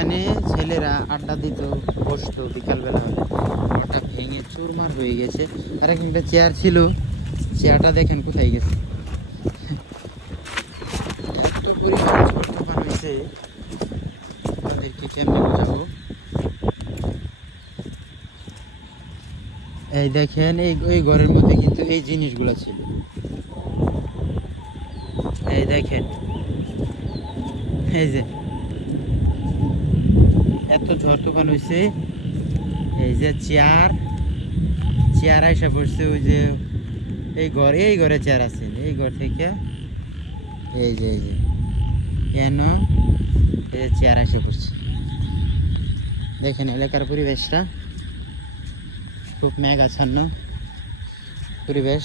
এখানে ছেলেরা আড্ডা দিত, বসতো বিকালবেলা হলে। ওটা ভেঙে চুরমার হয়ে গেছে। আর একটা চেয়ার ছিল, চেয়ারটা দেখেন কোথায় গেছে। এত পরিমাণ ঝড়-তুফান হয়েছে, তাদেরকে কেমনে বোঝাবো। এই দেখেন, ওই ঘরের মধ্যে কিন্তু এই জিনিসগুলো ছিল। এই দেখেন, এই যে এত ঝড় তুফান হয়েছে। এই যে চেয়ার আইসা পড়ছে। ওই যে এই ঘরে চেয়ার আছে, এই ঘর থেকে এই যে কেন এই চেয়ার এসে পড়ছে। দেখেন এলাকার পরিবেশটা খুব মেঘাচ্ছন্ন পরিবেশ।